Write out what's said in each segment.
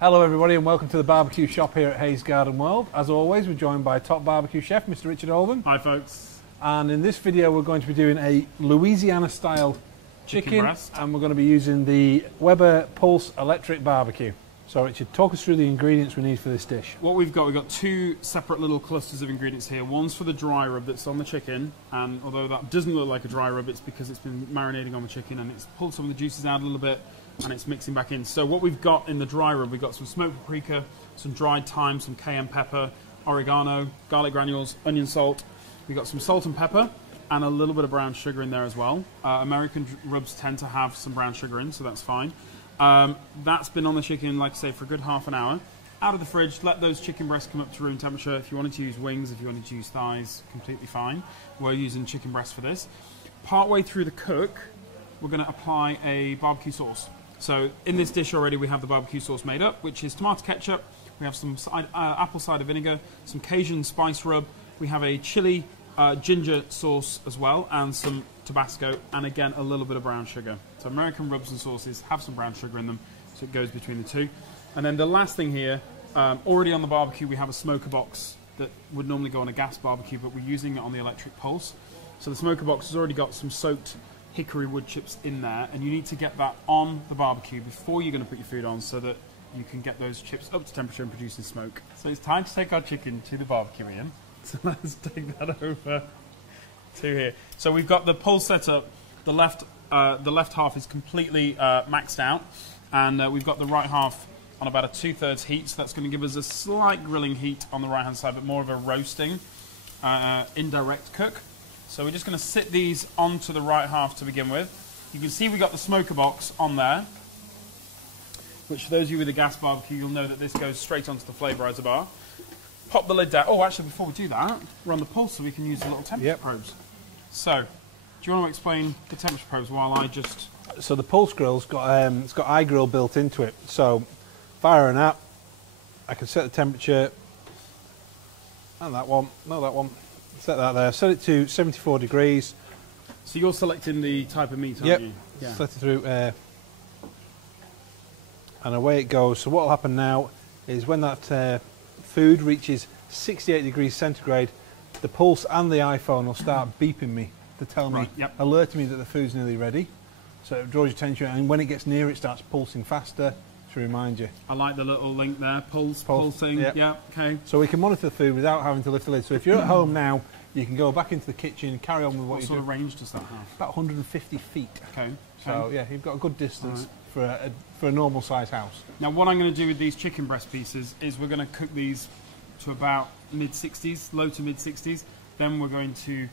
Hello everybody and welcome to the barbecue shop here at Hayes Garden World. As always, we're joined by top barbecue chef, Mr. Richard Oldham. Hi folks. And in this video we're going to be doing a Louisiana style chicken breast. And we're going to be using the Weber Pulse Electric Barbecue. So Richard, talk us through the ingredients we need for this dish. What we've got two separate little clusters of ingredients here. One's for the dry rub that's on the chicken, and although that doesn't look like a dry rub, it's because it's been marinating on the chicken and it's pulled some of the juices out a little bit and it's mixing back in. So what we've got in the dry rub, we've got some smoked paprika, some dried thyme, some cayenne pepper, oregano, garlic granules, onion salt. We've got some salt and pepper and a little bit of brown sugar in there as well. American rubs tend to have some brown sugar in, so that's fine. That's been on the chicken, like I say, for a good half an hour. Out of the fridge, let those chicken breasts come up to room temperature. If you wanted to use wings, if you wanted to use thighs, completely fine. We're using chicken breast for this. Partway through the cook, we're going to apply a barbecue sauce. So in this dish already we have the barbecue sauce made up, which is tomato ketchup, we have some apple cider vinegar, some Cajun spice rub, we have a chili ginger sauce as well, and some Tabasco, and again a little bit of brown sugar. So American rubs and sauces have some brown sugar in them, so it goes between the two. And then the last thing here, already on the barbecue we have a smoker box that would normally go on a gas barbecue, but we're using it on the electric pulse. So the smoker box has already got some soaked hickory wood chips in there, and you need to get that on the barbecue before you're going to put your food on so that you can get those chips up to temperature and produce the smoke. So it's time to take our chicken to the barbecue, Ian. So let's take that over to here. So we've got the pulse set up. The left half is completely maxed out, and we've got the right half on about a 2/3 heat. So that's going to give us a slight grilling heat on the right hand side, but more of a roasting, indirect cook. So we're just going to sit these onto the right half to begin with. You can see we've got the smoker box on there, which for those of you with a gas barbecue, you'll know that this goes straight onto the Flavorizer bar. Pop the lid down. Oh, actually, before we do that, we're on the pulse, so we can use the little temperature probes. So, do you want to explain the temperature probes while I just... So the pulse grill's got it's got iGrill built into it. So fire an app, I can set the temperature, and that one, no, that one. Set that there. Set it to 74 degrees. So you're selecting the type of meat, aren't yep. you? Yeah. Set it through, and away it goes. So what will happen now is when that food reaches 68 degrees centigrade, the pulse and the iPhone will start beeping me to tell me, alerting me that the food's nearly ready. So it draws your attention, and when it gets near, it starts pulsing faster to remind you. I like the little link there, pulsing. Yep. Yeah, okay. So we can monitor the food without having to lift the lid. So if you're at home now, you can go back into the kitchen and carry on with what you do. What sort of range does that have? About 150 feet. Okay. So yeah, you've got a good distance for a normal size house. Now what I'm going to do with these chicken breast pieces is we're going to cook these to about mid-60s, low to mid-60s. Then we're going to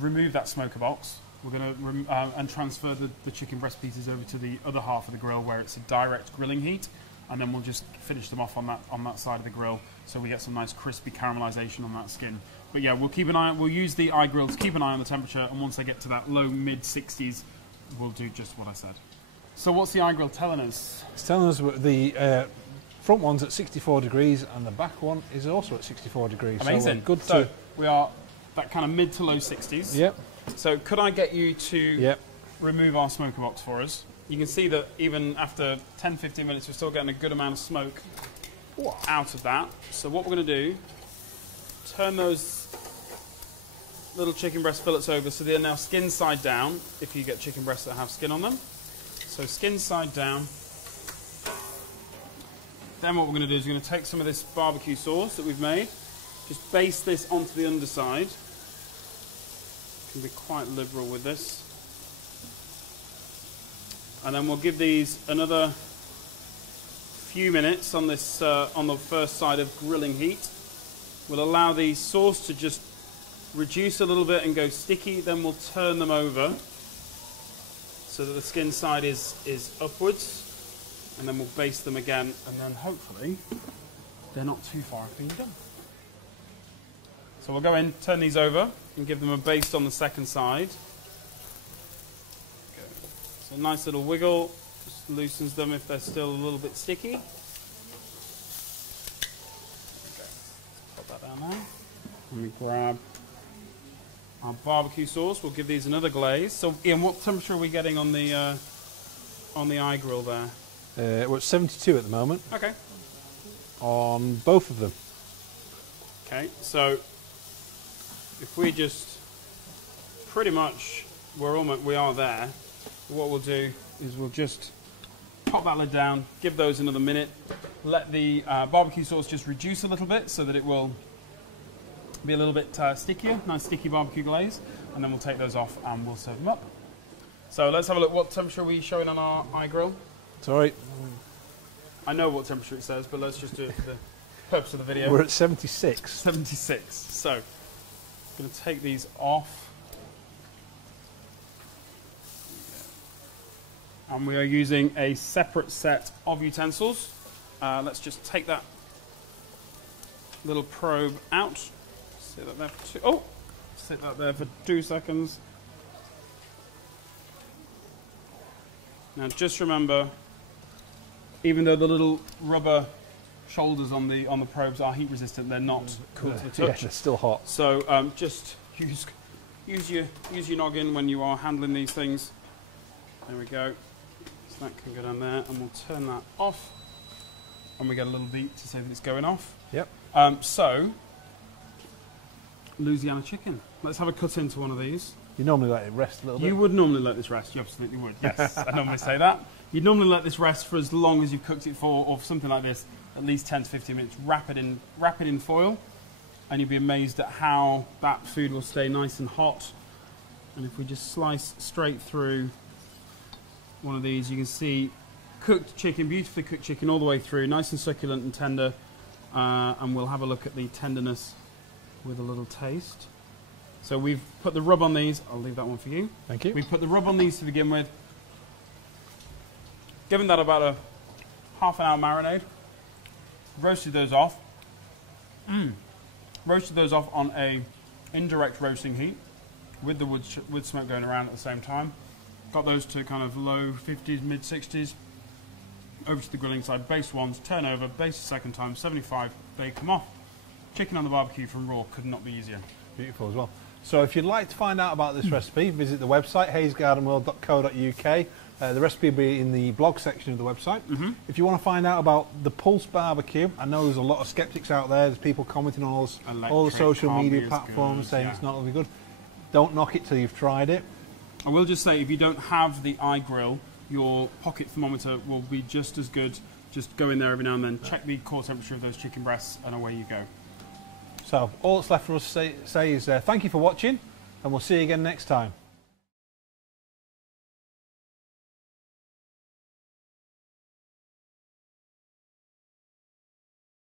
remove that smoker box. We're going to and transfer the chicken breast pieces over to the other half of the grill where it's a direct grilling heat, and then we'll just finish them off on that side of the grill so we get some nice crispy caramelization on that skin. But yeah, we'll keep an eye. We'll use the iGrill to keep an eye on the temperature, and once they get to that low mid-60s, we'll do just what I said. So what's the iGrill telling us? It's telling us the front one's at 64 degrees and the back one is also at 64 degrees. Amazing. So we are that kind of mid to low 60s. Yep. So could I get you to remove our smoker box for us? You can see that even after 10-15 minutes we're still getting a good amount of smoke out of that. So what we're going to do, turn those little chicken breast fillets over so they're now skin side down, if you get chicken breasts that have skin on them. So skin side down. Then what we're going to do is we're going to take some of this barbecue sauce that we've made, just baste this onto the underside. Can be quite liberal with this, and then we'll give these another few minutes on this on the first side of grilling heat. We'll allow the sauce to just reduce a little bit and go sticky. Then we'll turn them over so that the skin side is upwards, and then we'll baste them again, and then hopefully they're not too far from being done. So we'll go in, turn these over, and give them a baste on the second side. Okay. So a nice little wiggle, just loosens them if they're still a little bit sticky. Okay. Pop that down there. Let me grab our barbecue sauce. We'll give these another glaze. So Ian, what temperature are we getting on the iGrill there? We're at 72 at the moment. Okay. on both of them. Okay, so if we just pretty much, we are there. What we'll do is we'll just pop that lid down, give those another minute, let the barbecue sauce just reduce a little bit so that it will be a little bit stickier, nice sticky barbecue glaze, and then we'll take those off and we'll serve them up. So let's have a look. What temperature are we showing on our iGrill? Sorry. I know what temperature it says, but let's just do it for the purpose of the video. We're at 76. 76. So I'm going to take these off. And we are using a separate set of utensils. Let's just take that little probe out. Sit that there for sit that there for 2 seconds. Now just remember, even though the little rubber shoulders on the probes are heat resistant, they're not cool to the touch. Yeah, they're still hot. So just use your noggin when you are handling these things. There we go. So that can go down there, and we'll turn that off, and we get a little beep to say that it's going off. Yep. So Louisiana chicken. Let's have a cut into one of these. You normally let it rest a little bit. You would normally let this rest. You absolutely would. Yes, I normally say that. You'd normally let this rest for as long as you've cooked it for, or something like this, at least 10 to 15 minutes. Wrap it in foil, and you'll be amazed at how that food will stay nice and hot. And if we just slice straight through one of these, you can see cooked chicken, beautifully cooked chicken all the way through, nice and succulent and tender. And we'll have a look at the tenderness with a little taste. So we've put the rub on these. I'll leave that one for you. Thank you. We've put the rub on these to begin with. Given that about a half-an-hour marinade. Roasted those off. Roasted those off on a indirect roasting heat with the wood smoke going around at the same time. Got those to kind of low 50s, mid 60s. Over to the grilling side, baste once, turn over, baste a second time, 75, bake them off. Chicken on the barbecue from raw could not be easier. Beautiful as well. So if you'd like to find out about this recipe, visit the website, hayesgardenworld.co.uk. The recipe will be in the blog section of the website. If you want to find out about the Pulse barbecue, I know there's a lot of skeptics out there. There's people commenting on all the social media platforms saying it's not really good. Don't knock it till you've tried it. I will just say, if you don't have the iGrill, your pocket thermometer will be just as good. Just go in there every now and then, check the core temperature of those chicken breasts, and away you go. So all that's left for us to say is thank you for watching, and we'll see you again next time.